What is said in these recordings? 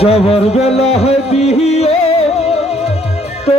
जबर बेला है दिए तो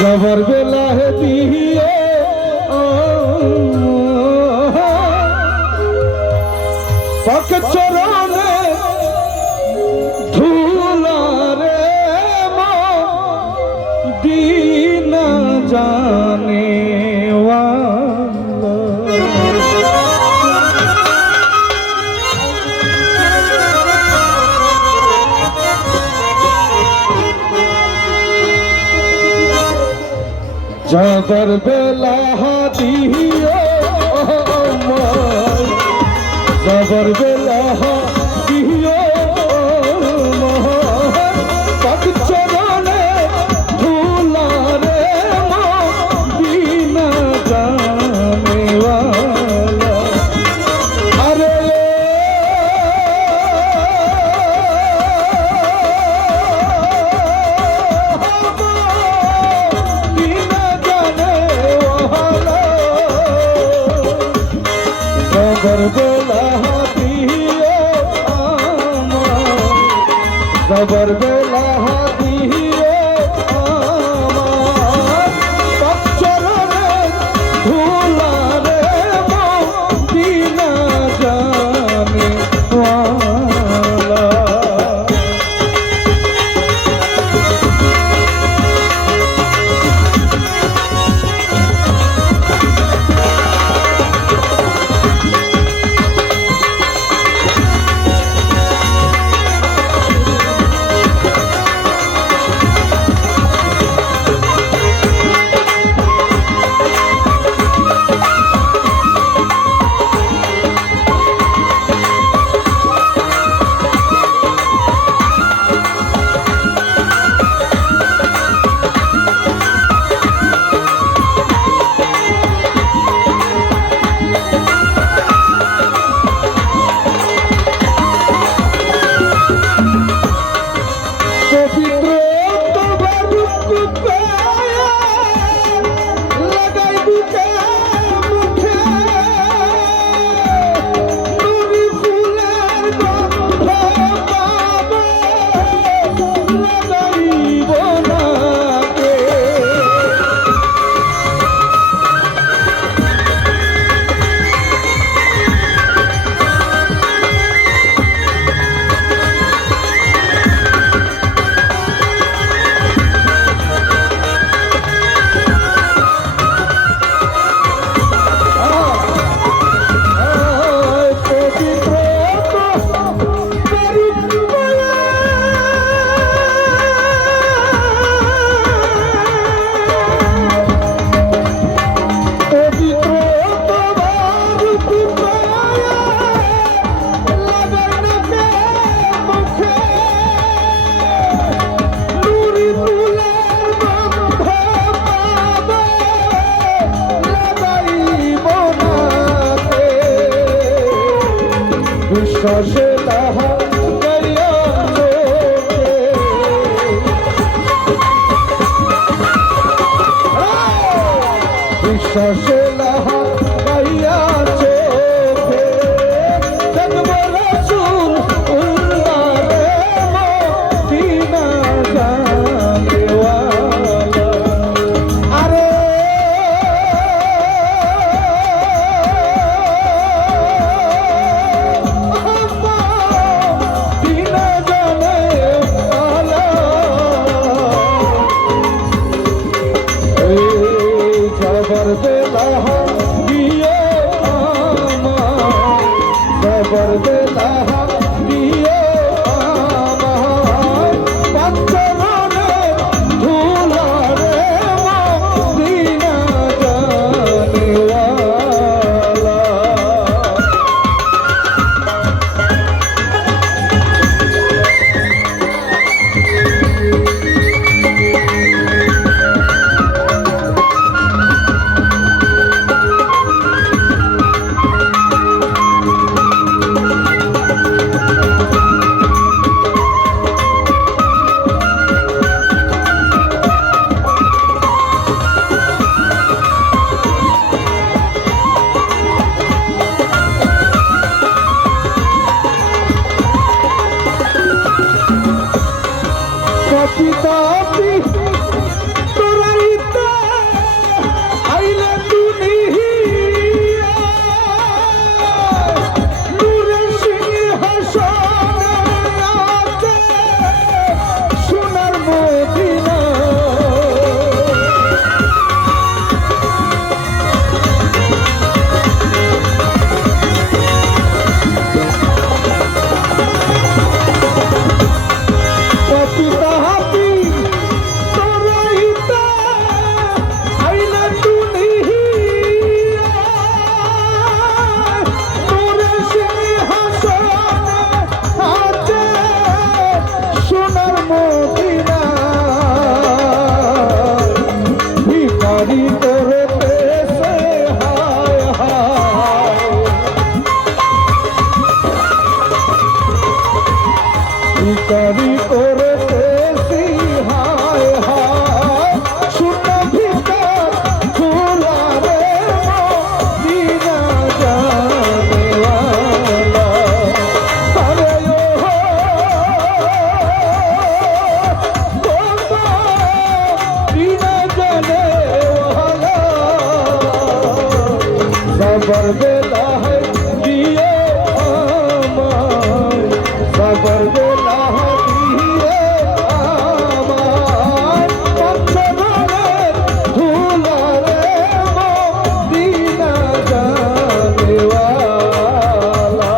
जबर बेला है दिए पक चराने धूला रे दीन जाने जबर बेला दियो जबर बेला दियो पग चराने धूला रे दीन जाने वाला अरे जबर बेला दियो जबर बेला दियो चरणे धूला रे दीन जाने वाला विश्वासे लहा गया विश्वासे लहा गया चोखे जन्म रसूल उल्लाह रे दीना जाने वाला अरे जबर बेला दियो जबर बेला दियो पत्थराने धूला रे दीन जाने वाला ভিখারি করতেছে হায় হায় ভিখারি করতেছি হায় হায় শূন্য ভিকার ফুলারে মদিনা জানেওয়ালা আরে ও सबर बेला है दिए आमाय सबर बेला है दिए आमाय पंचभरे धूला रे मदीना जाने वाला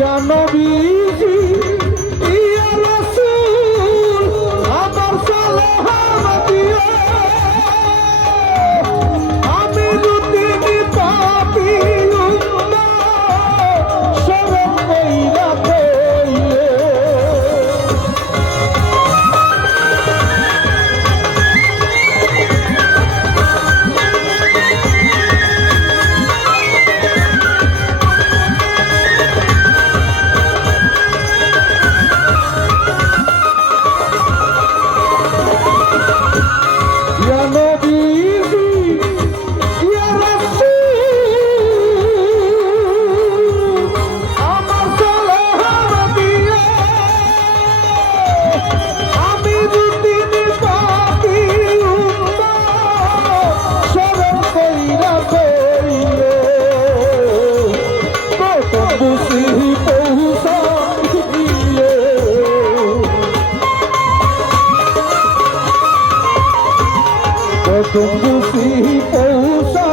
या नबीजी या रसूल আমার সালাম দিও আমি রুতিনি পাপি উম্মাহ শরম কইরা কইলে या नबीजी या रसूल আমার সালাম দিও আমি রুতিনি পাপি উম্মাহ শরম কইরা কইলে কত বুঝি পৌঁছা দিয়ে तुम खुशी पहुँचा